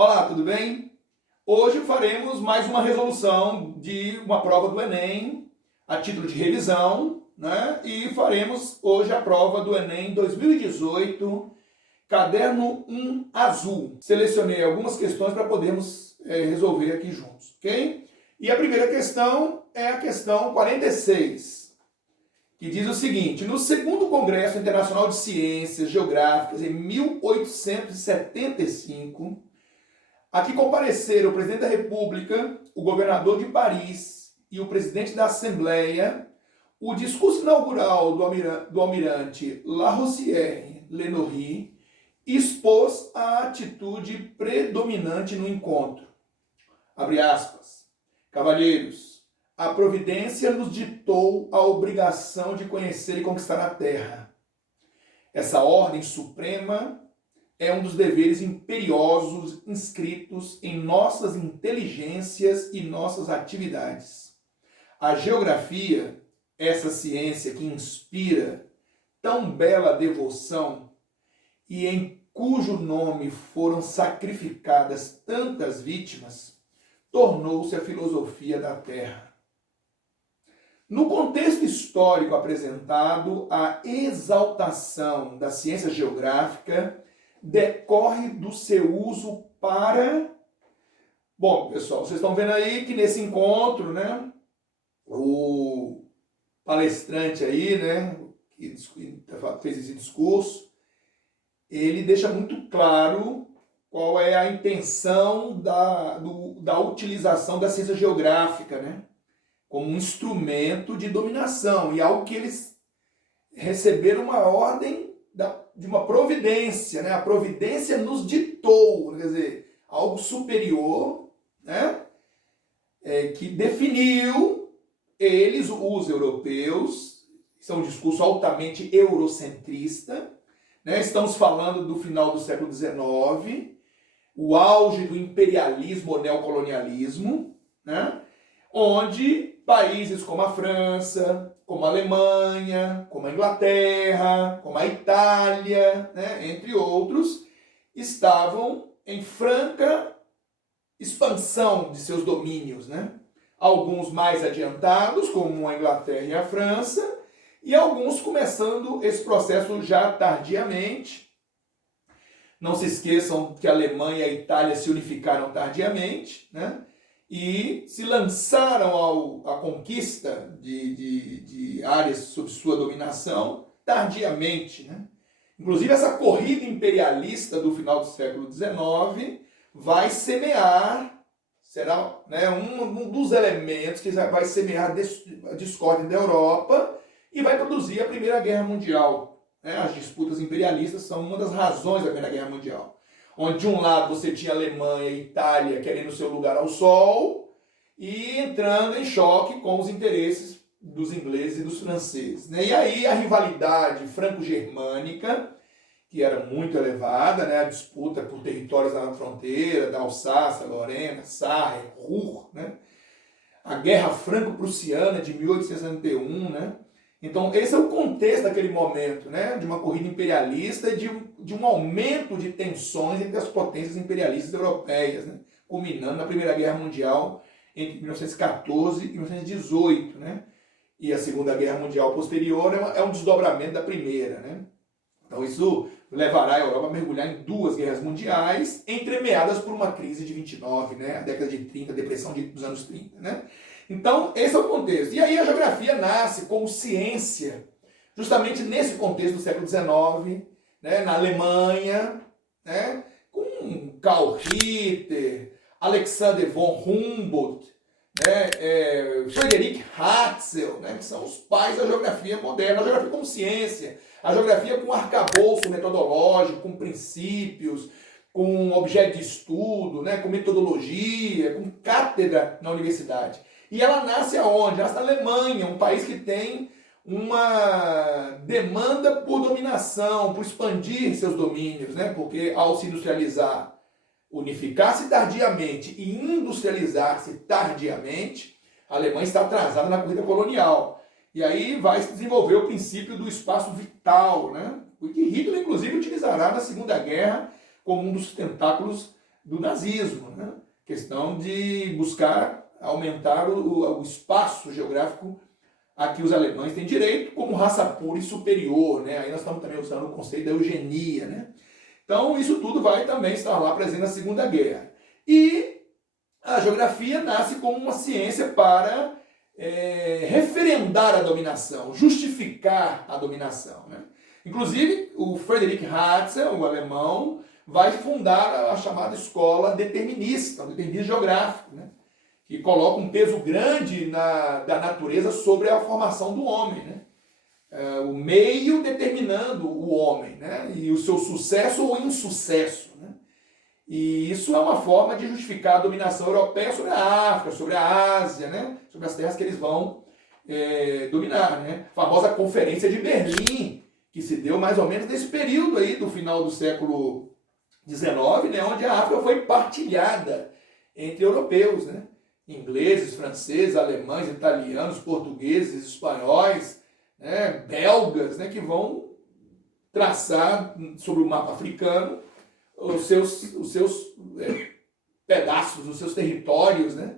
Olá, tudo bem? Hoje faremos mais uma resolução de uma prova do Enem, a título de revisão, né? E faremos hoje a prova do Enem 2018, caderno 1 azul. Selecionei algumas questões para podermos resolver aqui juntos, ok? E a primeira questão é a questão 46, que diz o seguinte: no segundo Congresso Internacional de Ciências Geográficas, em 1875, aqui compareceram o presidente da República, o governador de Paris e o presidente da Assembleia. O discurso inaugural do almirante Laroussière-Lenoir expôs a atitude predominante no encontro. Abre aspas. Cavalheiros, a providência nos ditou a obrigação de conhecer e conquistar a terra. Essa ordem suprema é um dos deveres imperiosos inscritos em nossas inteligências e nossas atividades. A geografia, essa ciência que inspira tão bela devoção e em cujo nome foram sacrificadas tantas vítimas, tornou-se a filosofia da terra. No contexto histórico apresentado, a exaltação da ciência geográfica decorre do seu uso para... Bom, pessoal, vocês estão vendo aí que nesse encontro, né, o palestrante aí, né, que fez esse discurso, ele deixa muito claro qual é a intenção da utilização da ciência geográfica, né, como um instrumento de dominação, e algo que eles receberam uma ordem de uma providência, né? A providência nos ditou, quer dizer, algo superior, né? Que definiu eles, os europeus. Isso é um discurso altamente eurocentrista, né? Estamos falando do final do século XIX, o auge do imperialismo ou neocolonialismo, né? Onde países como a França, como a Alemanha, como a Inglaterra, como a Itália, né, entre outros, estavam em franca expansão de seus domínios, né? Alguns mais adiantados, como a Inglaterra e a França, e alguns começando esse processo já tardiamente. Não se esqueçam que a Alemanha e a Itália se unificaram tardiamente, né? E se lançaram à conquista de áreas sob sua dominação tardiamente, né? Inclusive, essa corrida imperialista do final do século XIX vai semear, será, né, um dos elementos que vai semear a discórdia da Europa e vai produzir a Primeira Guerra Mundial, né? As disputas imperialistas são uma das razões da Primeira Guerra Mundial, onde de um lado você tinha a Alemanha e Itália querendo seu lugar ao sol e entrando em choque com os interesses dos ingleses e dos franceses, né? E aí a rivalidade franco-germânica, que era muito elevada, né? A disputa por territórios na fronteira, da Alsácia, Lorena, Sarre, Ruhr, né? A Guerra Franco-Prussiana de 1861, né? Então, esse é o contexto daquele momento, né? De uma corrida imperialista e de um aumento de tensões entre as potências imperialistas europeias, né? Culminando na Primeira Guerra Mundial entre 1914 e 1918. Né? E a Segunda Guerra Mundial posterior é um desdobramento da Primeira. Né? Então, isso levará a Europa a mergulhar em duas guerras mundiais, entremeadas por uma crise de 29, né? A década de 30, a depressão dos anos 30. Né? Então, esse é o contexto. E aí a geografia nasce como ciência, justamente nesse contexto do século XIX, né, na Alemanha, né, com Karl Ritter, Alexander von Humboldt, né, Friedrich Hatzel, né, que são os pais da geografia moderna, a geografia como ciência, a geografia com arcabouço metodológico, com princípios, com objeto de estudo, né, com metodologia, com cátedra na universidade. E ela nasce aonde? Nasce na Alemanha, um país que tem uma demanda por dominação, por expandir seus domínios, né? Porque ao se industrializar, unificar-se tardiamente e industrializar-se tardiamente, a Alemanha está atrasada na corrida colonial. E aí vai se desenvolver o princípio do espaço vital, né? O que Hitler, inclusive, utilizará na Segunda Guerra como um dos tentáculos do nazismo, né? Questão de buscar aumentar o espaço geográfico a que os alemães têm direito como raça pura e superior, né? Aí nós estamos também usando o conceito da eugenia, né? Então isso tudo vai também estar lá presente na Segunda Guerra. E a geografia nasce como uma ciência para referendar a dominação, justificar a dominação, né? Inclusive, o Friedrich Ratzel, o alemão, vai fundar a chamada escola determinista, o determinismo geográfico, né? Que coloca um peso grande da natureza sobre a formação do homem, né? O meio determinando o homem, né? E o seu sucesso ou insucesso, né? E isso é uma forma de justificar a dominação europeia sobre a África, sobre a Ásia, né? Sobre as terras que eles vão dominar, né? A famosa Conferência de Berlim, que se deu mais ou menos nesse período aí do final do século XIX, né? Onde a África foi partilhada entre europeus, né? Ingleses, franceses, alemães, italianos, portugueses, espanhóis, né? Belgas, né? Que vão traçar sobre o mapa africano os seus pedaços, os seus territórios, né?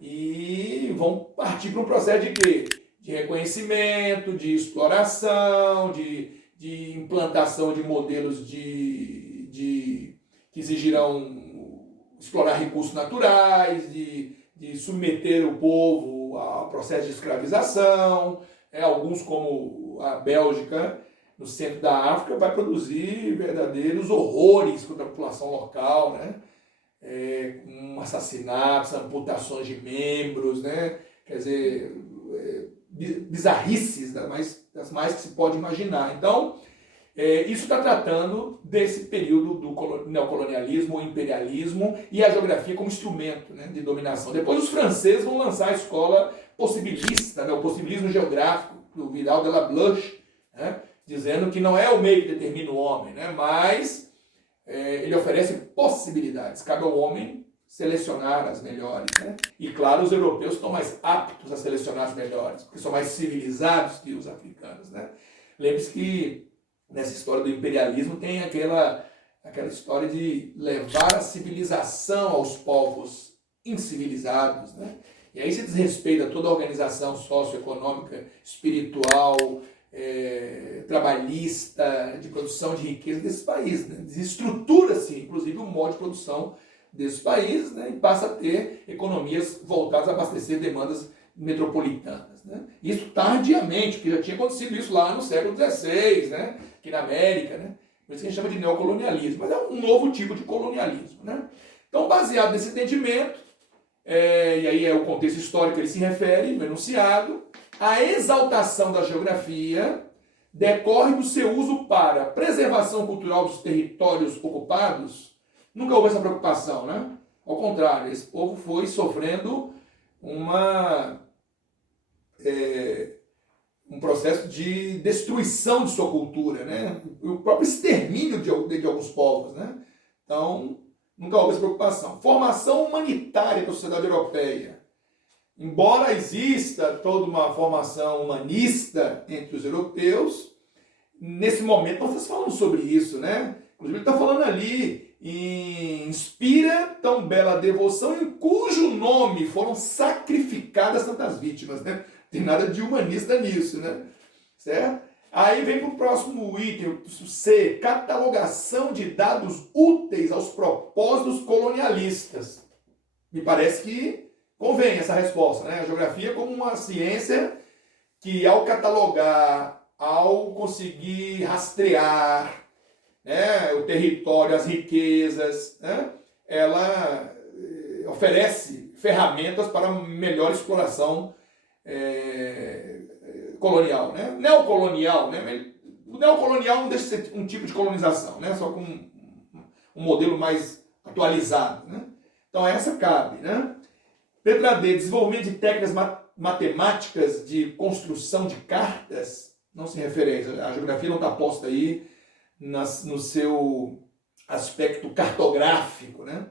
E vão partir para um processo de quê? De reconhecimento, de exploração, de implantação de modelos que exigirão explorar recursos naturais, de submeter o povo ao processo de escravização. Alguns, como a Bélgica, no centro da África, vai produzir verdadeiros horrores contra a população local, né? Assassinatos, amputações de membros, né? Quer dizer, bizarrices das mais que se pode imaginar. Então, isso está tratando desse período do neocolonialismo, o imperialismo e a geografia como instrumento, né, de dominação. Depois os franceses vão lançar a escola possibilista, né, o possibilismo geográfico, do Vidal de la Blanche, né, dizendo que não é o meio que determina o homem, né, mas ele oferece possibilidades. Cabe ao homem selecionar as melhores, né? E claro, os europeus estão mais aptos a selecionar as melhores, porque são mais civilizados que os africanos, né? Lembre-se que nessa história do imperialismo tem aquela história de levar a civilização aos povos incivilizados, né? E aí se desrespeita toda a organização socioeconômica, espiritual, trabalhista, de produção de riqueza desses países, né? Desestrutura-se, inclusive, o modo de produção desses países, né? E passa a ter economias voltadas a abastecer demandas metropolitanas, né? Isso tardiamente, porque já tinha acontecido isso lá no século XVI, né? Aqui na América, né? Por isso que a gente chama de neocolonialismo, mas é um novo tipo de colonialismo, né? Então, baseado nesse entendimento, e aí é o contexto histórico que ele se refere, no enunciado, a exaltação da geografia decorre do seu uso para preservação cultural dos territórios ocupados. Nunca houve essa preocupação, né? Ao contrário, esse povo foi sofrendo um processo de destruição de sua cultura, né? O próprio extermínio de alguns povos, né? Então, nunca houve essa preocupação. Formação humanitária da sociedade europeia. Embora exista toda uma formação humanista entre os europeus, nesse momento nós estamos falando sobre isso, né? Inclusive ele está falando ali, inspira tão bela devoção em cujo nome foram sacrificadas tantas vítimas, né? Não tem nada de humanista nisso, né? Certo? Aí vem para o próximo item, C, catalogação de dados úteis aos propósitos colonialistas. Me parece que convém essa resposta, né? A geografia como uma ciência que, ao catalogar, ao conseguir rastrear, né, o território, as riquezas, né, ela oferece ferramentas para melhor exploração colonial, né? Neocolonial, né? O neocolonial não deixa de ser um tipo de colonização, né? Só com um modelo mais atualizado, né? Então essa cabe, né? Letra D, desenvolvimento de técnicas matemáticas de construção de cartas, não se refere a geografia não está posta aí no seu aspecto cartográfico, né?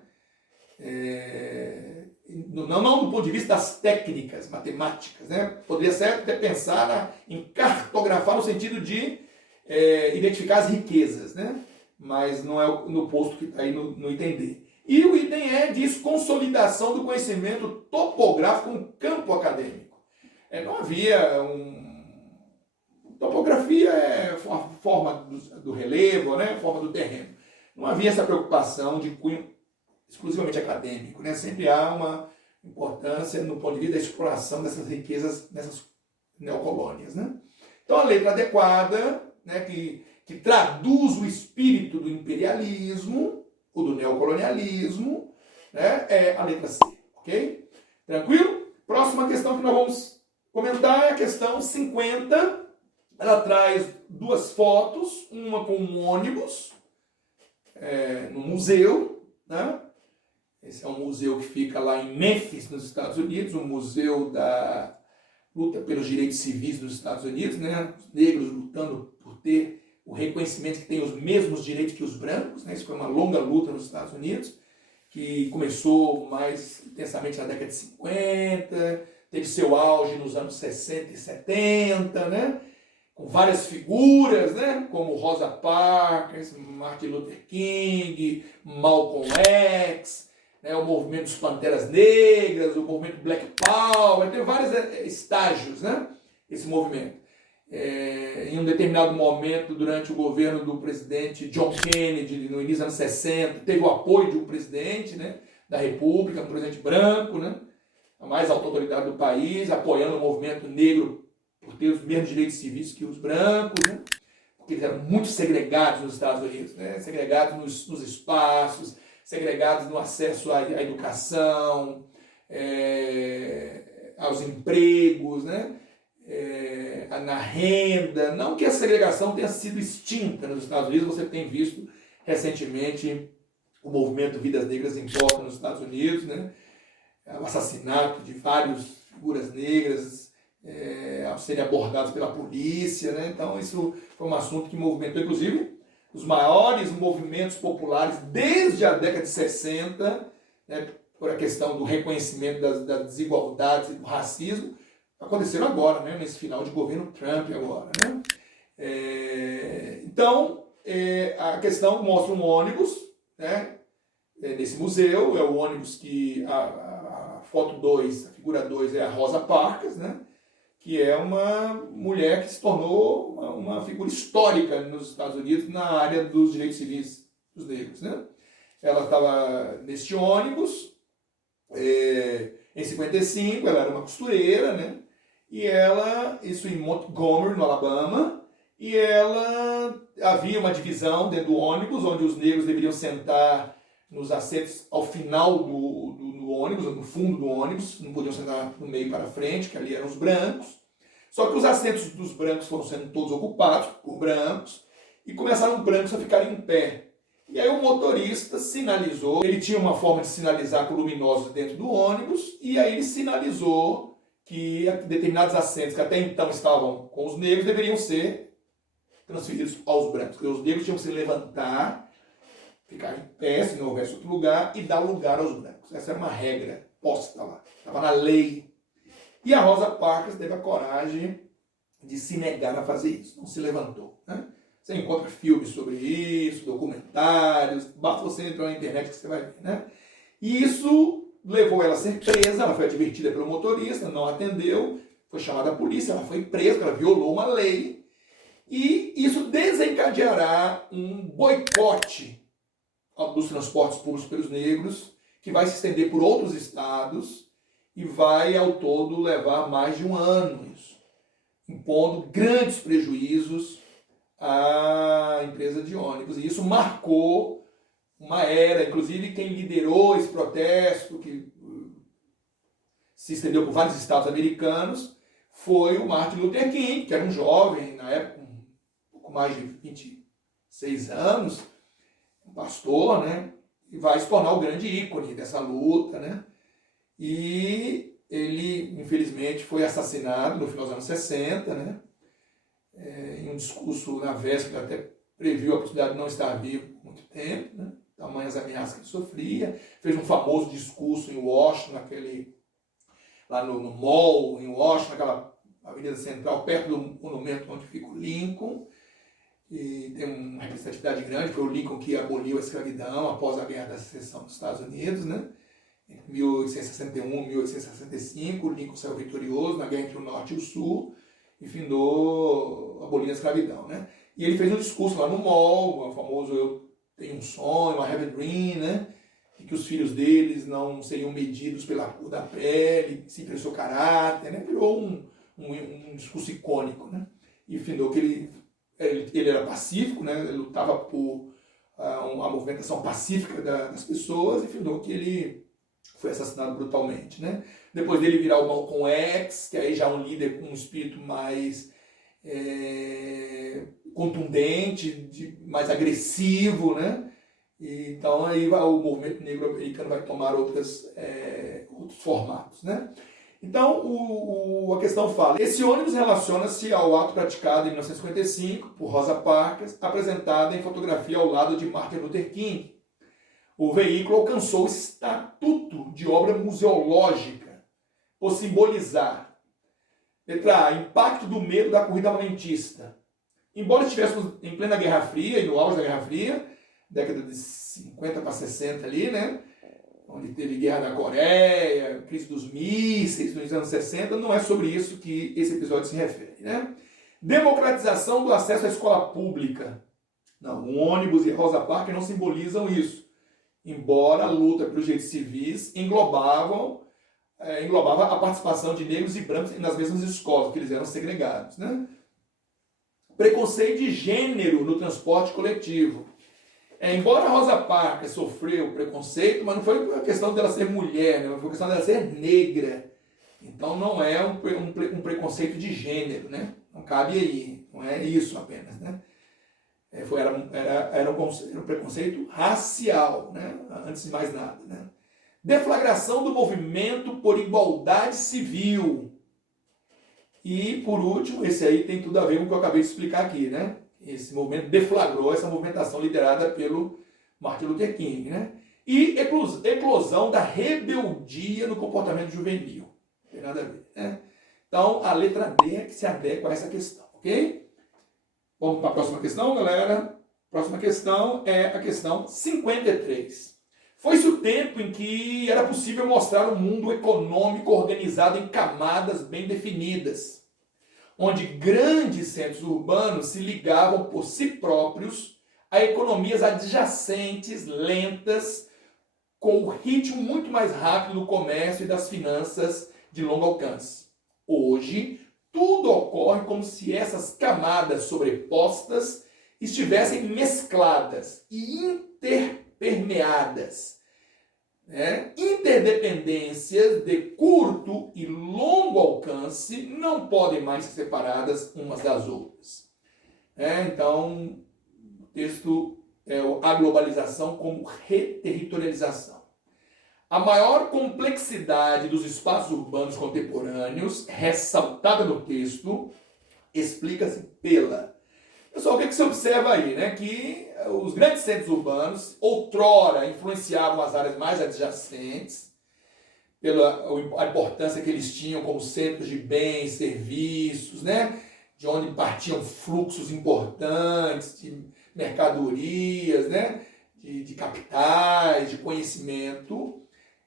Não do ponto de vista das técnicas matemáticas, né? Poderia ser até pensar em cartografar no sentido de identificar as riquezas, né? Mas não é no posto que está aí no entender. E o item E diz consolidação do conhecimento topográfico no campo acadêmico. Não havia Topografia é a forma do relevo, né? A forma do terreno. Não havia essa preocupação de cunho exclusivamente acadêmico, né? Sempre há uma importância no ponto de vista da exploração dessas riquezas nessas neocolônias, né? Então a letra adequada, né, que traduz o espírito do imperialismo ou do neocolonialismo, né, é a letra C, ok? Tranquilo? Próxima questão que nós vamos comentar é a questão 50. Ela traz duas fotos, uma com um ônibus no museu, né? Esse é um museu que fica lá em Memphis, nos Estados Unidos, um museu da luta pelos direitos civis nos Estados Unidos, né? Os negros lutando por ter o reconhecimento que tem os mesmos direitos que os brancos, né? Isso foi uma longa luta nos Estados Unidos, que começou mais intensamente na década de 50, teve seu auge nos anos 60 e 70, né? Com várias figuras, né? Como Rosa Parks, Martin Luther King, Malcolm X, né? O movimento dos Panteras Negras, o movimento Black Power, tem vários estágios, né? Esse movimento. Em um determinado momento, durante o governo do presidente John Kennedy, no início dos anos 60, teve o apoio de um presidente, né, da República, um presidente branco, né, a mais alta autoridade do país, apoiando o movimento negro por ter os mesmos direitos civis que os brancos, né, porque eles eram muito segregados nos Estados Unidos, né, segregados nos espaços, segregados no acesso à educação, aos empregos, né, na renda. Não que a segregação tenha sido extinta nos Estados Unidos, você tem visto recentemente o movimento Vidas Negras Importam nos Estados Unidos, né? O assassinato de várias figuras negras ao serem abordados pela polícia, né? Então isso foi um assunto que movimentou, inclusive, os maiores movimentos populares desde a década de 60, né? Por a questão do reconhecimento das desigualdades e do racismo, aconteceram agora, né, nesse final de governo Trump agora, né? Então, a questão mostra um ônibus, né, nesse museu, é o ônibus que a foto 2, a figura 2 é a Rosa Parks, né, que é uma mulher que se tornou uma figura histórica nos Estados Unidos na área dos direitos civis dos negros, né? Ela estava neste ônibus, em 55, ela era uma costureira, né? E ela, isso em Montgomery, no Alabama, e ela havia uma divisão dentro do ônibus, onde os negros deveriam sentar nos assentos ao final do ônibus, no fundo do ônibus, não podiam sentar no meio para frente, que ali eram os brancos. Só que os assentos dos brancos foram sendo todos ocupados por brancos, e começaram os brancos a ficar em pé. E aí o motorista sinalizou, ele tinha uma forma de sinalizar com luminosos dentro do ônibus, e aí ele sinalizou que determinados assentos que até então estavam com os negros deveriam ser transferidos aos brancos. Porque os negros tinham que se levantar, ficar em pé, se não houvesse outro lugar, e dar lugar aos brancos. Essa era uma regra posta lá, estava na lei. E a Rosa Parks teve a coragem de se negar a fazer isso, não se levantou, né? Você encontra filmes sobre isso, documentários, basta você entrar na internet que você vai ver, né? E isso levou ela a ser presa, ela foi advertida pelo motorista, não atendeu, foi chamada a polícia, ela foi presa, ela violou uma lei, e isso desencadeará um boicote dos transportes públicos pelos negros, que vai se estender por outros estados e vai, ao todo, levar mais de um ano isso, impondo grandes prejuízos à empresa de ônibus. E isso marcou uma era, inclusive quem liderou esse protesto, que se estendeu por vários estados americanos, foi o Martin Luther King, que era um jovem, na época, um pouco mais de 26 anos, um pastor, né? E vai se tornar o grande ícone dessa luta, né? E ele, infelizmente, foi assassinado no final dos anos 60, né? Em um discurso na véspera, até previu a possibilidade de não estar vivo por muito tempo, né? Tamanhas ameaças que ele sofria, fez um famoso discurso em Washington, lá no Mall, em Washington, naquela avenida central, perto do monumento onde fica o Lincoln, e tem uma representatividade grande, foi o Lincoln que aboliu a escravidão após a Guerra da Secessão dos Estados Unidos, né? Em 1861 e 1865, o Lincoln saiu vitorioso na guerra entre o Norte e o Sul e abolindo a escravidão, né? E ele fez um discurso lá no Mall, o famoso "Eu tenho um sonho", I have a dream, né? E que os filhos deles não seriam medidos pela cor da pele, sim pelo seu caráter, né? Virou um discurso icônico, né? E findou que ele era pacífico, né? Ele lutava por a movimentação pacífica das pessoas e findou que ele foi assassinado brutalmente, né? Depois dele virar o Malcolm X, que aí já é um líder com um espírito mais contundente, mais agressivo, né? Então aí o movimento negro americano vai tomar outros formatos, né? Então a questão fala: esse ônibus relaciona-se ao ato praticado em 1955 por Rosa Parks, apresentada em fotografia ao lado de Martin Luther King. O veículo alcançou o estatuto de obra museológica por simbolizar, letra A, impacto do medo da corrida armamentista. Embora estivéssemos em plena Guerra Fria e no auge da Guerra Fria, década de 50 para 60 ali, né? Onde teve guerra na Coreia, crise dos mísseis nos anos 60, não é sobre isso que esse episódio se refere, né? Democratização do acesso à escola pública. Não, o ônibus e Rosa Parks não simbolizam isso. Embora a luta pelos direitos civis englobava a participação de negros e brancos nas mesmas escolas, porque eles eram segregados, né? Preconceito de gênero no transporte coletivo. Embora Rosa Parks sofreu preconceito, mas não foi uma questão dela ser mulher, né? Foi uma questão dela ser negra. Então não é um preconceito de gênero, né? Não cabe aí, não é isso apenas, né? Era um preconceito racial, né? Antes de mais nada, né? Deflagração do movimento por igualdade civil. E, por último, esse aí tem tudo a ver com o que eu acabei de explicar aqui, né? Esse movimento deflagrou essa movimentação liderada pelo Martin Luther King, né? E eclosão da rebeldia no comportamento juvenil. Não tem nada a ver, né? Então, a letra D é que se adequa a essa questão, ok? Vamos para a próxima questão, galera. Próxima questão é a questão 53. Foi-se o tempo em que era possível mostrar um mundo econômico organizado em camadas bem definidas, onde grandes centros urbanos se ligavam por si próprios a economias adjacentes, lentas, com o ritmo muito mais rápido do comércio e das finanças de longo alcance. Hoje, tudo ocorre como se essas camadas sobrepostas estivessem mescladas e interpermeadas. Interdependências de curto e longo alcance não podem mais ser separadas umas das outras. Então, o texto é a globalização como reterritorialização. A maior complexidade dos espaços urbanos contemporâneos, ressaltada no texto, explica-se pela... Pessoal, o que você observa aí? Né? Que os grandes centros urbanos, outrora, influenciavam as áreas mais adjacentes, pela a importância que eles tinham como centros de bens, serviços, né? De onde partiam fluxos importantes de mercadorias, né? De capitais, de conhecimento.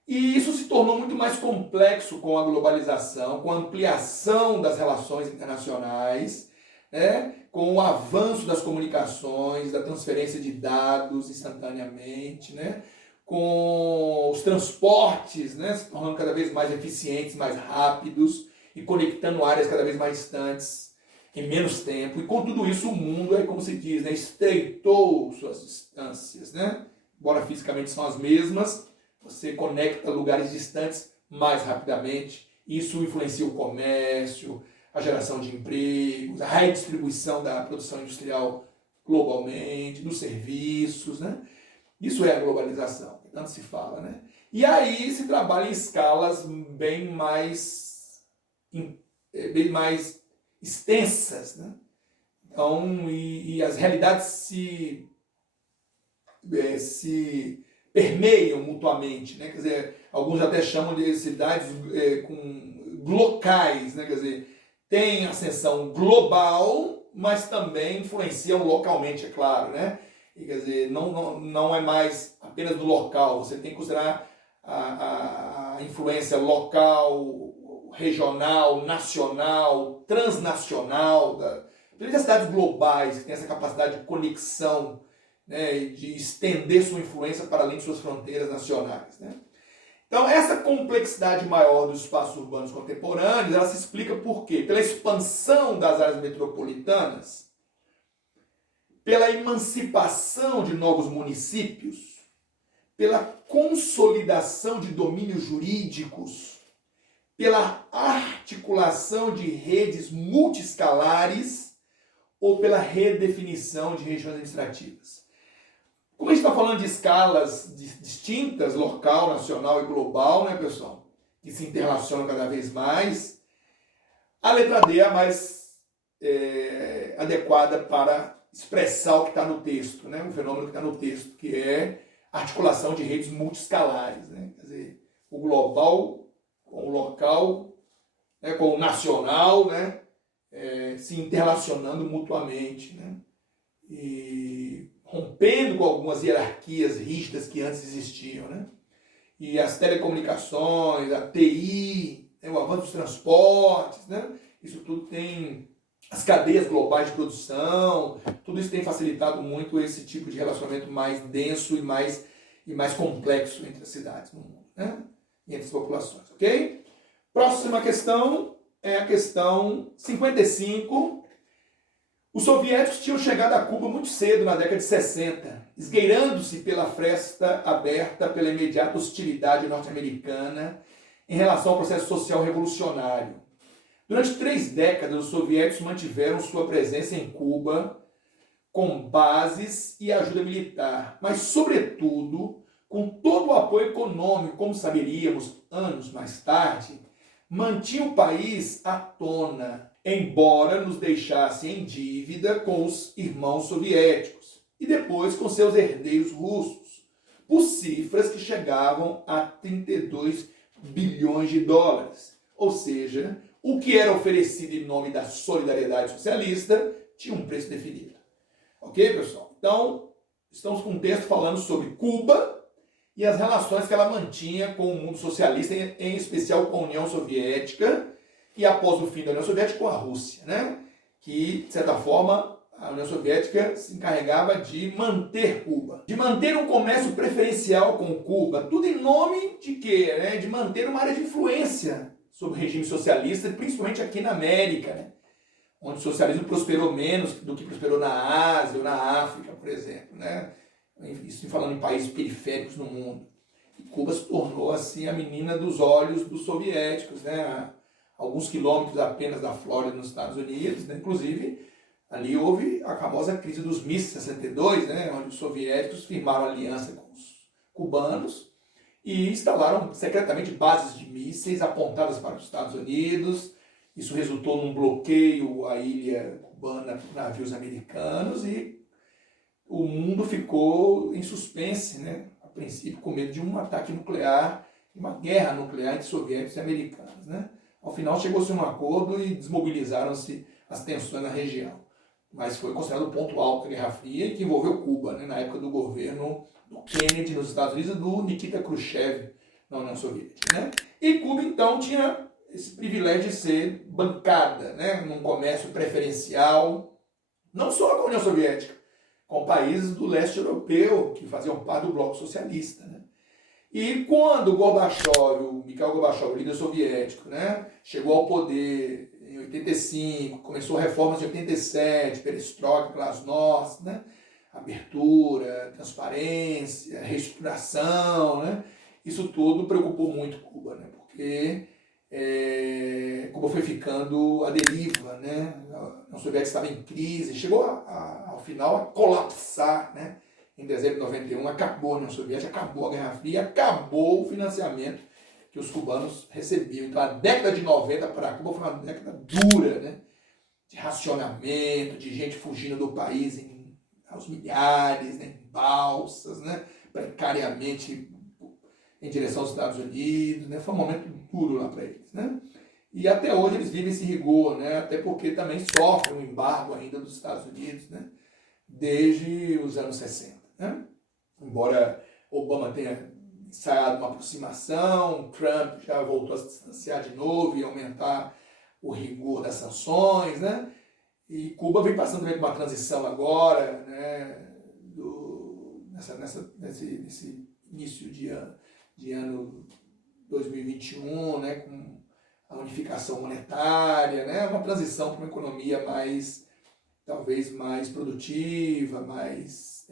E isso se tornou muito mais complexo com a globalização, com a ampliação das relações internacionais, né? Com o avanço das comunicações, da transferência de dados instantaneamente, né? Com os transportes, né? Se tornando cada vez mais eficientes, mais rápidos e conectando áreas cada vez mais distantes em menos tempo. E com tudo isso o mundo, como se diz, né? Estreitou suas distâncias, né? Embora fisicamente são as mesmas, você conecta lugares distantes mais rapidamente. Isso influencia o comércio, a geração de empregos, a redistribuição da produção industrial globalmente, dos serviços, né? Isso é a globalização, que tanto se fala, né? E aí se trabalha em escalas bem mais extensas, né? Então, e as realidades se permeiam mutuamente, né? Quer dizer, alguns até chamam de cidades com locais, né? Quer dizer, tem ascensão global mas também influenciam localmente, é claro, né? E, quer dizer, não é mais apenas do local, você tem que considerar a influência local, regional, nacional, transnacional, das cidades globais que têm essa capacidade de conexão, né, e de estender sua influência para além de suas fronteiras nacionais, né? Então, essa complexidade maior dos espaços urbanos contemporâneos, ela se explica por quê? Pela expansão das áreas metropolitanas, pela emancipação de novos municípios, pela consolidação de domínios jurídicos, pela articulação de redes multiescalares ou pela redefinição de regiões administrativas. Como a gente está falando de escalas distintas, local, nacional e global, né, pessoal, que se interrelacionam cada vez mais, a letra D é a mais adequada para expressar o que está no texto, né, o fenômeno que está no texto, que é a articulação de redes multiescalares, né, quer dizer, o global com o local, né, com o nacional, né, se interrelacionando mutuamente, né, e rompendo com algumas hierarquias rígidas que antes existiam, né? E as telecomunicações, a TI, né, o avanço dos transportes, né? Isso tudo tem as cadeias globais de produção, tudo isso tem facilitado muito esse tipo de relacionamento mais denso e mais complexo entre as cidades no mundo, né? E entre as populações, ok? Próxima questão é a questão 55. Os soviéticos tinham chegado a Cuba muito cedo, na década de 60, esgueirando-se pela fresta aberta pela imediata hostilidade norte-americana em relação ao processo social revolucionário. Durante 3 décadas, os soviéticos mantiveram sua presença em Cuba com bases e ajuda militar, mas, sobretudo, com todo o apoio econômico, como saberíamos anos mais tarde, mantinha o país à tona, embora nos deixasse em dívida com os irmãos soviéticos e depois com seus herdeiros russos, por cifras que chegavam a 32 bilhões de dólares. Ou seja, o que era oferecido em nome da solidariedade socialista tinha um preço definido. Ok, pessoal? Então, estamos com um texto falando sobre Cuba e as relações que ela mantinha com o mundo socialista, em especial com a União Soviética, e após o fim da União Soviética com a Rússia, né? Que, de certa forma, a União Soviética se encarregava de manter Cuba, de manter um comércio preferencial com Cuba, tudo em nome de quê? Né? De manter uma área de influência sobre o regime socialista, principalmente aqui na América, né? Onde o socialismo prosperou menos do que prosperou na Ásia ou na África, por exemplo, né? Isso falando em países periféricos no mundo. E Cuba se tornou, assim, a menina dos olhos dos soviéticos, né? Alguns quilômetros apenas da Flórida, nos Estados Unidos, né? Inclusive, ali houve a famosa crise dos mísseis 62, né? Onde os soviéticos firmaram aliança com os cubanos e instalaram secretamente bases de mísseis apontadas para os Estados Unidos. Isso resultou num bloqueio à ilha cubana por navios americanos e o mundo ficou em suspense, né? A princípio com medo de um ataque nuclear, uma guerra nuclear entre soviéticos e americanos, né? Ao final chegou-se a um acordo e desmobilizaram-se as tensões na região. Mas foi considerado o ponto alto da Guerra Fria e que envolveu Cuba, né? Na época do governo do Kennedy nos Estados Unidos e do Nikita Khrushchev na União Soviética, né? E Cuba, então, tinha esse privilégio de ser bancada, né? Num comércio preferencial, não só com a União Soviética, com países do leste europeu, que faziam parte do bloco socialista, né? E quando o Mikhail Gorbachev, o líder soviético, né, chegou ao poder em 85, começou reformas em 87, perestroika, glasnost, né, abertura, transparência, reestruturação, né, isso tudo preocupou muito Cuba, né, porque Cuba foi ficando à deriva, né, a União Soviética estava em crise, chegou ao final a colapsar, né. Em dezembro de 91, acabou a União Soviética, acabou a Guerra Fria, acabou o financiamento que os cubanos recebiam. Então, a década de 90 para Cuba foi uma década dura, né? De racionamento, de gente fugindo do país aos milhares, né? Em balsas, né? Precariamente em direção aos Estados Unidos, né? Foi um momento duro lá para eles, né? E até hoje eles vivem esse rigor, né? Até porque também sofrem um embargo ainda dos Estados Unidos, né? Desde os anos 60. Né? Embora Obama tenha ensaiado uma aproximação, Trump já voltou a se distanciar de novo e aumentar o rigor das sanções, né? E Cuba vem passando também por uma transição agora, né? Nesse início de ano 2021, né? Com a unificação monetária, né? Uma transição para uma economia talvez mais produtiva, mais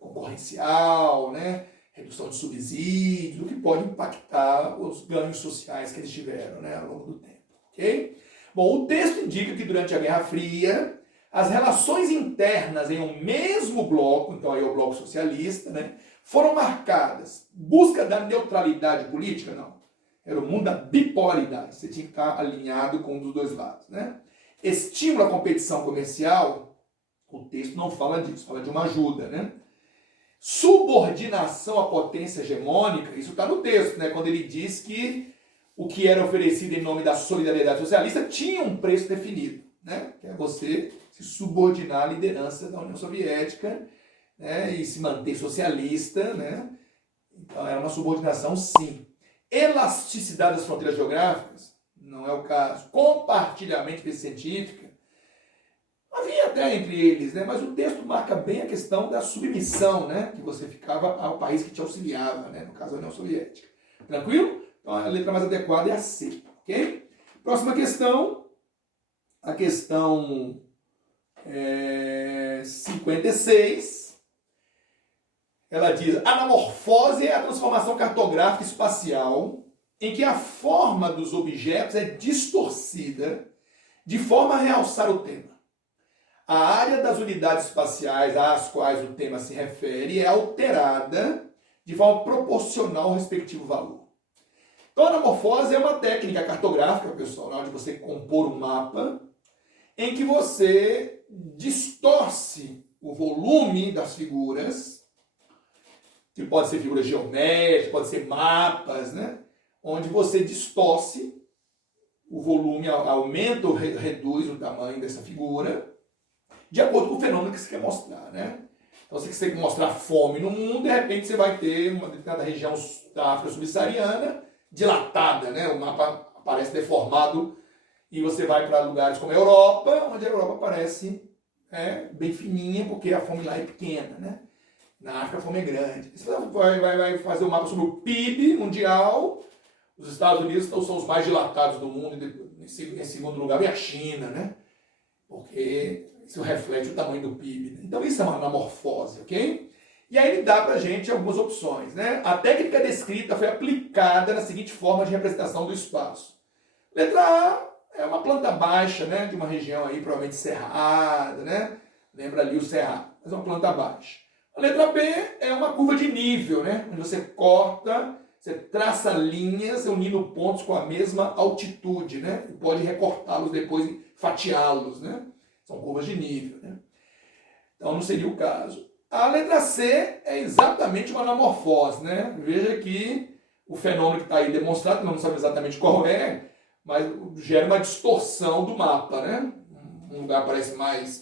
concorrencial, né? Redução de subsídios, o que pode impactar os ganhos sociais que eles tiveram, né? Ao longo do tempo, ok? Bom, o texto indica que durante a Guerra Fria, as relações internas em um mesmo bloco, então aí é o bloco socialista, né? Foram marcadas. Busca da neutralidade política? Não. Era o mundo da bipolaridade. Você tinha que estar alinhado com um dos dois lados, né? Estímulo à competição comercial, o texto não fala disso, fala de uma ajuda, né? Subordinação à potência hegemônica, isso está no texto, né? Quando ele diz que o que era oferecido em nome da solidariedade socialista tinha um preço definido, né? Que é você se subordinar à liderança da União Soviética, né? E se manter socialista, né? Então era uma subordinação, sim. Elasticidade das fronteiras geográficas, não é o caso. Compartilhamento de pesquisa científica, havia até entre eles, né? Mas o texto marca bem a questão da submissão, né? Que você ficava ao país que te auxiliava, né? No caso, a União Soviética. Tranquilo? Então, a letra mais adequada é a C, ok? Próxima questão, a questão 56. Ela diz: anamorfose é a transformação cartográfica espacial em que a forma dos objetos é distorcida de forma a realçar o tema. A área das unidades espaciais às quais o tema se refere é alterada de forma proporcional ao respectivo valor. Então, a anamorfose é uma técnica cartográfica, pessoal, na hora de você compor um mapa, em que você distorce o volume das figuras, que pode ser figuras geométricas, pode ser mapas, né? Onde você distorce o volume, aumenta ou reduz o tamanho dessa figura, de acordo com o fenômeno que você quer mostrar, né? Então, se você quer mostrar fome no mundo, de repente você vai ter uma determinada região da África subsaariana dilatada, né? O mapa aparece deformado e você vai para lugares como a Europa, onde a Europa aparece bem fininha, porque a fome lá é pequena, né? Na África a fome é grande. Você vai fazer um mapa sobre o PIB mundial, os Estados Unidos são os mais dilatados do mundo, em segundo lugar vem a China, né? Porque isso reflete o tamanho do PIB. Né? Então isso é uma anamorfose, ok? E aí ele dá pra gente algumas opções, né? A técnica descrita foi aplicada na seguinte forma de representação do espaço. Letra A é uma planta baixa, né? De uma região aí provavelmente cerrada, né? Lembra ali o cerrado, mas é uma planta baixa. A letra B é uma curva de nível, né? Onde você corta, você traça linhas unindo pontos com a mesma altitude, né? E pode recortá-los depois e fatiá-los, né? São curvas de nível, né? Então não seria o caso. A letra C é exatamente uma anamorfose, né? Veja que o fenômeno que está aí demonstrado, não sabe exatamente qual é, mas gera uma distorção do mapa, né? Um lugar parece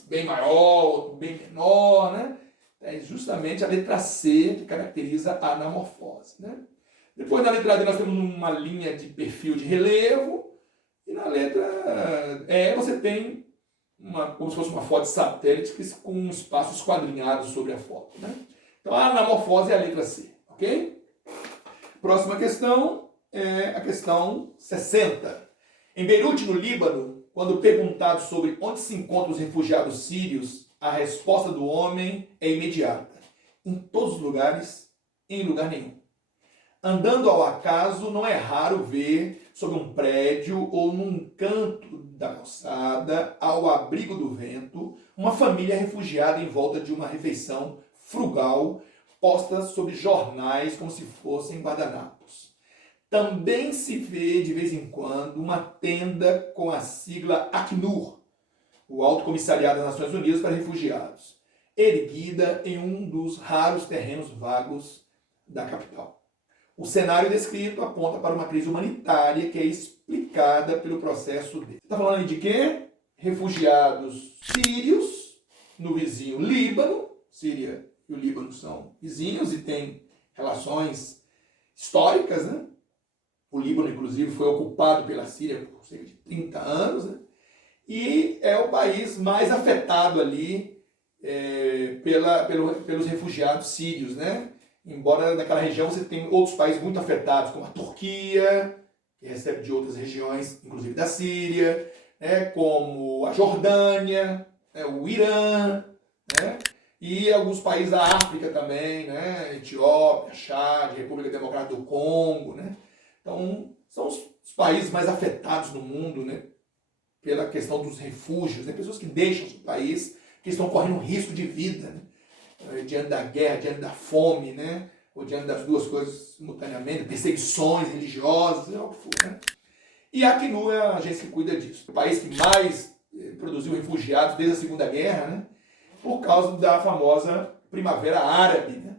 bem maior, outro bem menor, né? É justamente a letra C que caracteriza a anamorfose, né? Depois na letra D nós temos uma linha de perfil de relevo, e na letra E você tem como se fosse uma foto de satélite com um espaço esquadrinhado sobre a foto, né? Então a anamorfose é a letra C, ok? Próxima questão é a questão 60. Em Beirute, no Líbano, quando perguntado sobre onde se encontram os refugiados sírios, a resposta do homem é imediata. Em todos os lugares, em lugar nenhum. Andando ao acaso, não é raro ver sobre um prédio ou num canto da calçada, ao abrigo do vento, uma família refugiada em volta de uma refeição frugal, posta sobre jornais como se fossem guardanapos. Também se vê, de vez em quando, uma tenda com a sigla Acnur, o Alto Comissariado das Nações Unidas para Refugiados, erguida em um dos raros terrenos vagos da capital. O cenário descrito aponta para uma crise humanitária que é explicada pelo processo de... Está falando de quê? Refugiados sírios no vizinho Líbano. Síria e o Líbano são vizinhos e têm relações históricas, né? O Líbano, inclusive, foi ocupado pela Síria por cerca de 30 anos, né? E é o país mais afetado ali pelos refugiados sírios, né? Embora naquela região você tenha outros países muito afetados, como a Turquia, que recebe de outras regiões, inclusive da Síria, né? Como a Jordânia, né? O Irã, né? E alguns países da África também, né? Etiópia, Chad, República Democrática do Congo, né? Então, são os países mais afetados no mundo, né? Pela questão dos refúgios, né? Pessoas que deixam o país, que estão correndo risco de vida, né? Diante da guerra, diante da fome, né? Ou diante das duas coisas simultaneamente, perseguições religiosas, é o que for, né? E a Acnur é a agência que cuida disso. O país que mais produziu refugiados desde a Segunda Guerra, né? Por causa da famosa Primavera Árabe, né?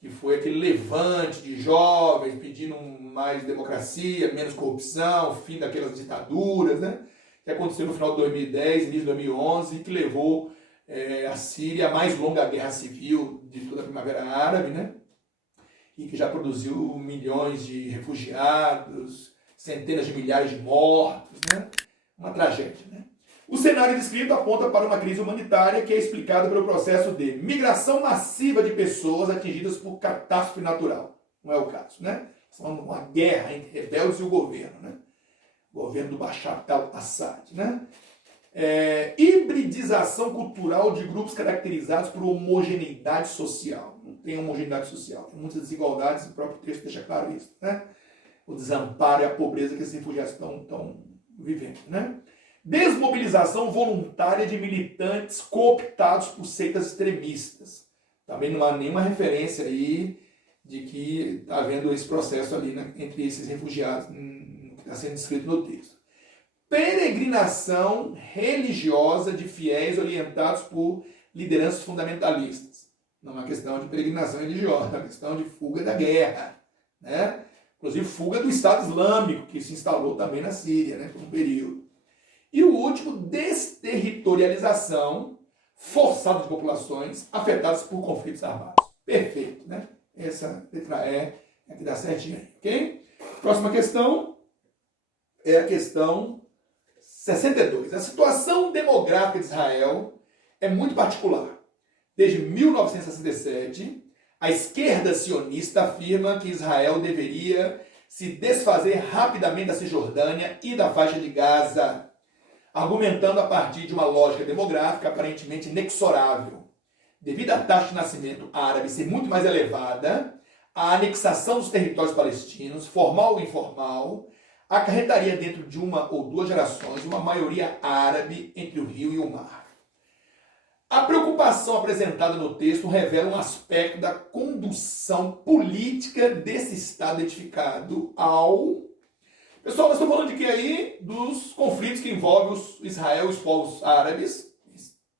Que foi aquele levante de jovens pedindo mais democracia, menos corrupção, fim daquelas ditaduras, né? Que aconteceu no final de 2010, início de 2011, que levou a Síria à mais longa guerra civil de toda a Primavera Árabe, né? E que já produziu milhões de refugiados, centenas de milhares de mortos, né? Uma tragédia, né? O cenário descrito aponta para uma crise humanitária que é explicada pelo processo de migração massiva de pessoas atingidas por catástrofe natural. Não é o caso, né? São uma guerra entre rebeldes e o governo, né? O governo do Bashar al-Assad, né? Hibridização cultural de grupos caracterizados por homogeneidade social. Não tem homogeneidade social, tem muitas desigualdades, o próprio texto deixa claro isso, né? O desamparo e a pobreza que esses refugiados estão vivendo, né? Desmobilização voluntária de militantes cooptados por seitas extremistas. Também não há nenhuma referência aí de que está havendo esse processo ali, né, entre esses refugiados, que está sendo descrito no texto. Peregrinação religiosa de fiéis orientados por lideranças fundamentalistas. Não é uma questão de peregrinação religiosa, é uma questão de fuga da guerra, né? Inclusive fuga do Estado Islâmico, que se instalou também na Síria, né, por um período. E o último, desterritorialização forçada de populações afetadas por conflitos armados. Perfeito, né? Essa letra E é que dá certinho aí, ok? Próxima questão é a questão 62. A situação demográfica de Israel é muito particular. Desde 1967, a esquerda sionista afirma que Israel deveria se desfazer rapidamente da Cisjordânia e da faixa de Gaza, argumentando a partir de uma lógica demográfica aparentemente inexorável. Devido à taxa de nascimento árabe ser muito mais elevada, a anexação dos territórios palestinos, formal ou informal, acarretaria dentro de uma ou duas gerações uma maioria árabe entre o rio e o mar. A preocupação apresentada no texto revela um aspecto da condução política desse Estado edificado ao... Pessoal, nós estamos falando de que aí? Dos conflitos que envolvem Israel e os povos árabes,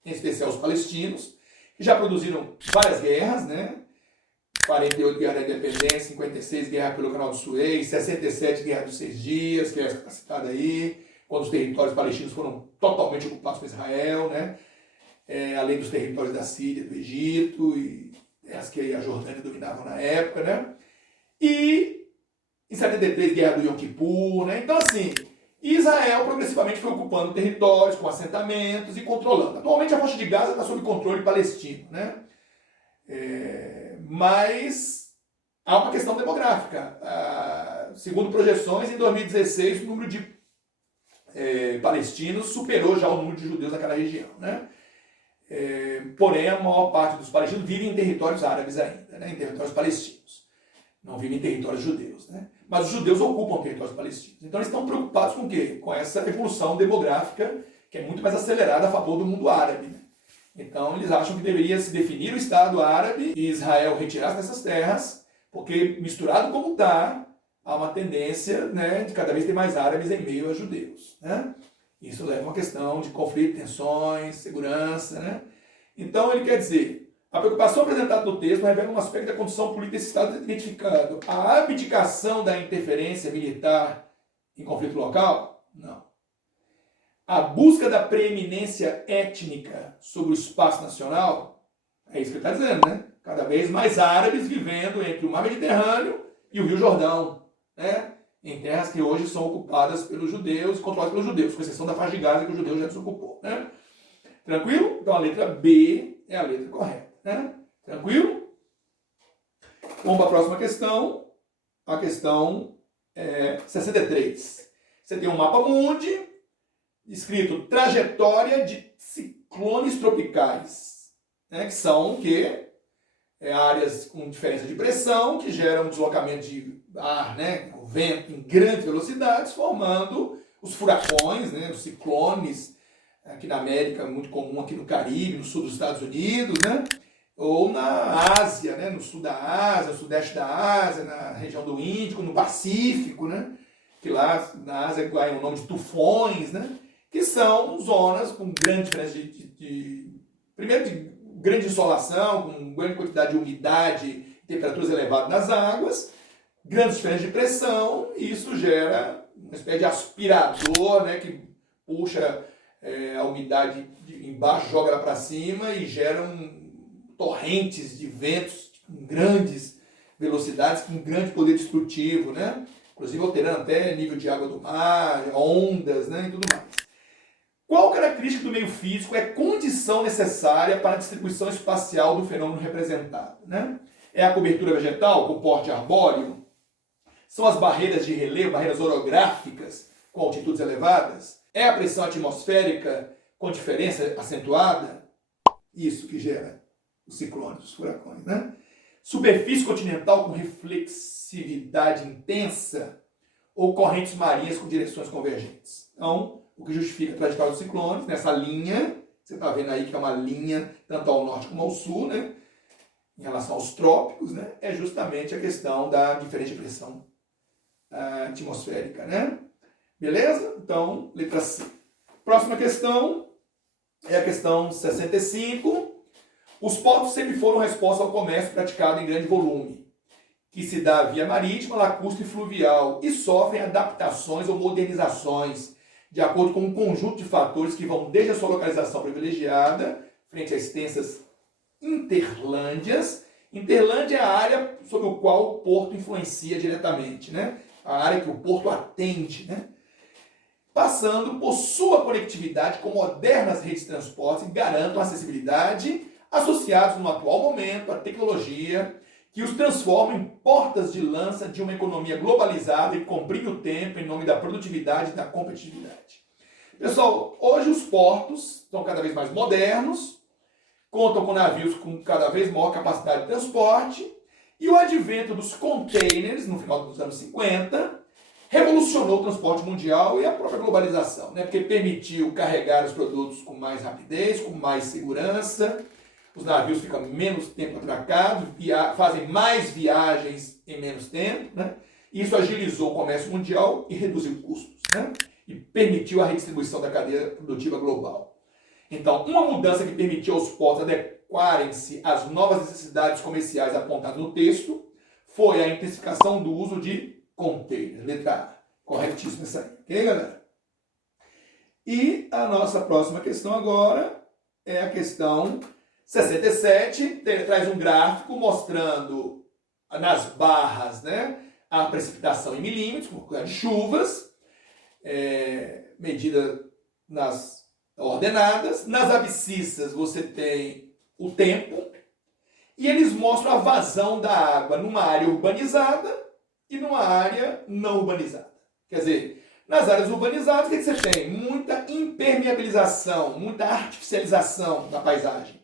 em especial os palestinos, que já produziram várias guerras, né? 48, Guerra da Independência, 56, Guerra pelo Canal do Suez, 67, Guerra dos 6 Dias, que é essa que está citada aí, quando os territórios palestinos foram totalmente ocupados por Israel, né? Além dos territórios da Síria, do Egito, e as que a Jordânia dominavam na época, né? E em 73, Guerra do Yom Kippur, né? Então, assim, Israel progressivamente foi ocupando territórios com assentamentos e controlando. Atualmente a faixa de Gaza está sob controle palestino, né? Mas há uma questão demográfica. Segundo projeções, em 2016 o número de palestinos superou já o número de judeus naquela região, né? Porém, a maior parte dos palestinos vive em territórios árabes ainda, né? Em territórios palestinos. Não vivem em territórios judeus, né? Mas os judeus ocupam territórios palestinos. Então eles estão preocupados com o quê? Com essa evolução demográfica que é muito mais acelerada a favor do mundo árabe, né? Então eles acham que deveria se definir o Estado árabe e Israel retirar dessas terras, porque misturado como está, há uma tendência, né, de cada vez ter mais árabes em meio a judeus, né? Isso leva a uma questão de conflito, tensões, segurança, né? Então ele quer dizer, A preocupação apresentada no texto revela um aspecto da condição política desse Estado identificando a abdicação da interferência militar em conflito local? Não. A busca da preeminência étnica sobre o espaço nacional? É isso que ele está dizendo, né? Cada vez mais árabes vivendo entre o Mar Mediterrâneo e o Rio Jordão, né? Em terras que hoje são ocupadas pelos judeus e controladas pelos judeus, com exceção da faixa de Gaza que o judeu já desocupou, né? Tranquilo? Então a letra B é a letra correta, né? Tranquilo? Vamos para a próxima questão, a questão 63. Você tem um mapa mundi, escrito trajetória de ciclones tropicais, né? Que são o quê? Áreas com diferença de pressão que geram um deslocamento de ar, né, o vento em grandes velocidades, formando os furacões, né, os ciclones, aqui na América, muito comum aqui no Caribe, no sul dos Estados Unidos, né, ou na Ásia, né, no sul da Ásia, no sudeste da Ásia, na região do Índico, no Pacífico, né, que lá na Ásia ganha o nome de tufões, né, que são zonas com grande diferença primeiro de grande insolação, com grande quantidade de umidade, temperaturas elevadas nas águas, grandes diferenças de pressão, e isso gera uma espécie de aspirador, né, que puxa a umidade embaixo, joga ela para cima e geram torrentes de ventos com grandes velocidades, com grande poder destrutivo, né? Inclusive alterando até nível de água do mar, ondas, né, e tudo mais. Qual característica do meio físico é condição necessária para a distribuição espacial do fenômeno representado, né? É a cobertura vegetal com porte arbóreo? São as barreiras de relevo, barreiras orográficas com altitudes elevadas? É a pressão atmosférica com diferença acentuada? Isso que gera os ciclones, os furacões, né? Superfície continental com reflexividade intensa ou correntes marinhas com direções convergentes? Então, o que justifica a trajetória dos ciclones, nessa linha, você está vendo aí que é uma linha tanto ao norte como ao sul, né? Em relação aos trópicos, né? É justamente a questão da diferença de pressão atmosférica, né? Beleza? Então, letra C. Próxima questão é a questão 65. Os portos sempre foram resposta ao comércio praticado em grande volume, que se dá via marítima, lacustre e fluvial, e sofrem adaptações ou modernizações, de acordo com um conjunto de fatores que vão desde a sua localização privilegiada, frente a extensas interlândias. Interlândia é a área sobre a qual o porto influencia diretamente, né? A área que o porto atende, né? Passando por sua conectividade com modernas redes de transporte que garantam acessibilidade, associados no atual momento à tecnologia que os transforma em portas de lança de uma economia globalizada e comprime o tempo em nome da produtividade e da competitividade. Pessoal, hoje os portos estão cada vez mais modernos, contam com navios com cada vez maior capacidade de transporte, e o advento dos containers, no final dos anos 50, revolucionou o transporte mundial e a própria globalização, né? Porque permitiu carregar os produtos com mais rapidez, com mais segurança. Os navios ficam menos tempo atracados, fazem mais viagens em menos tempo, né? Isso agilizou o comércio mundial e reduziu custos, né? E permitiu a redistribuição da cadeia produtiva global. Então, uma mudança que permitiu aos portos adequarem-se às novas necessidades comerciais apontadas no texto foi a intensificação do uso de containers. Letra A. Corretíssimo isso aí. Ok, galera? E a nossa próxima questão agora é a questão 67, traz um gráfico mostrando nas barras, né, a precipitação em milímetros, por causa de chuvas, medida nas ordenadas. Nas abscissas você tem o tempo, e eles mostram a vazão da água numa área urbanizada e numa área não urbanizada. Quer dizer, nas áreas urbanizadas, o que você tem? Muita impermeabilização, muita artificialização da paisagem.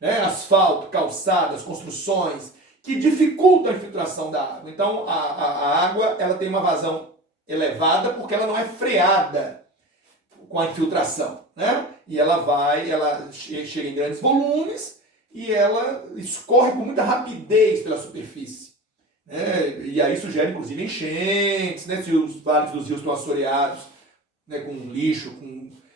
Né? Asfalto, calçadas, construções, que dificultam a infiltração da água. Então, a água ela tem uma vazão elevada porque ela não é freada com a infiltração. Né? E ela chega em grandes volumes e ela escorre com muita rapidez pela superfície. Né? E aí isso gera, inclusive, enchentes, né? Se os vales dos rios estão assoreados, né? Com lixo,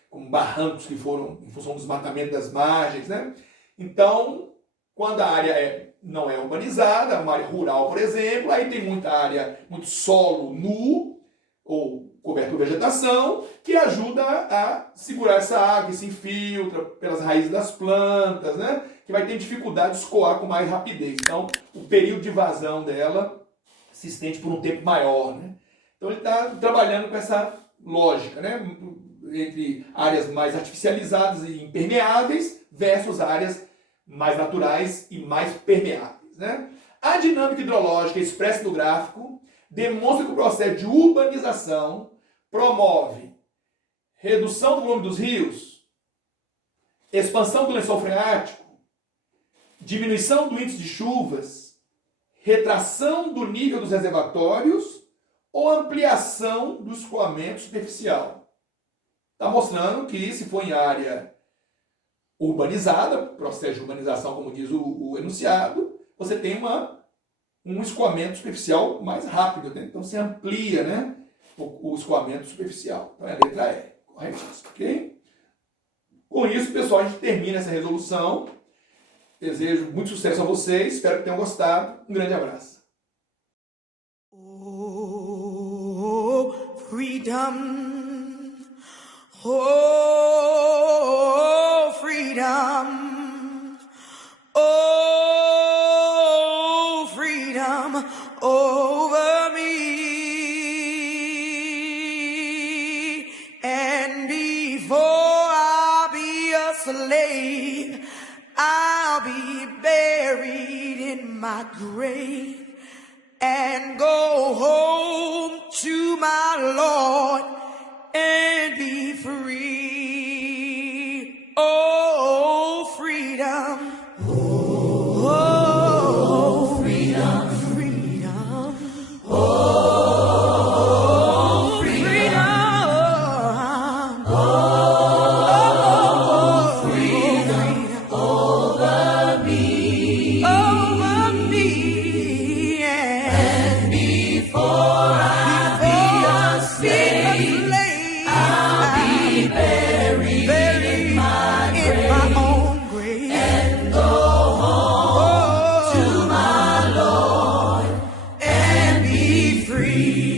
com barrancos que foram em função do desmatamento das margens, né? Então, Quando a área não é urbanizada, uma área rural, por exemplo, aí tem muita área, muito solo nu, ou coberto por vegetação, que ajuda a segurar essa água que se infiltra pelas raízes das plantas, né? Que vai ter dificuldade de escoar com mais rapidez. Então, o período de vazão dela se estende por um tempo maior, né? Então, ele está trabalhando com essa lógica, né? Entre áreas mais artificializadas e impermeáveis versus áreas mais naturais e mais permeáveis, né? A dinâmica hidrológica expressa no gráfico demonstra que o processo de urbanização promove redução do volume dos rios, expansão do lençol freático, diminuição do índice de chuvas, retração do nível dos reservatórios ou ampliação do escoamento superficial. Está mostrando que se for em área urbanizada, processo de urbanização, como diz o enunciado, você tem um escoamento superficial mais rápido, né? Então você amplia, né, o escoamento superficial. Então é a letra E, corretíssimo, ok? Com isso, pessoal, a gente termina essa resolução. Desejo muito sucesso a vocês, espero que tenham gostado. Um grande abraço. Oh, freedom. Oh, freedom. Oh, freedom over me. And before I be a slave, I'll be buried in my grave and go home to my Lord and be free. Oh, freedom. Oh, freedom. Freedom. Oh, freedom. Oh, freedom over me. Over me. And before I be a slave, I'll be buried in my own grave and go home to my Lord and be free.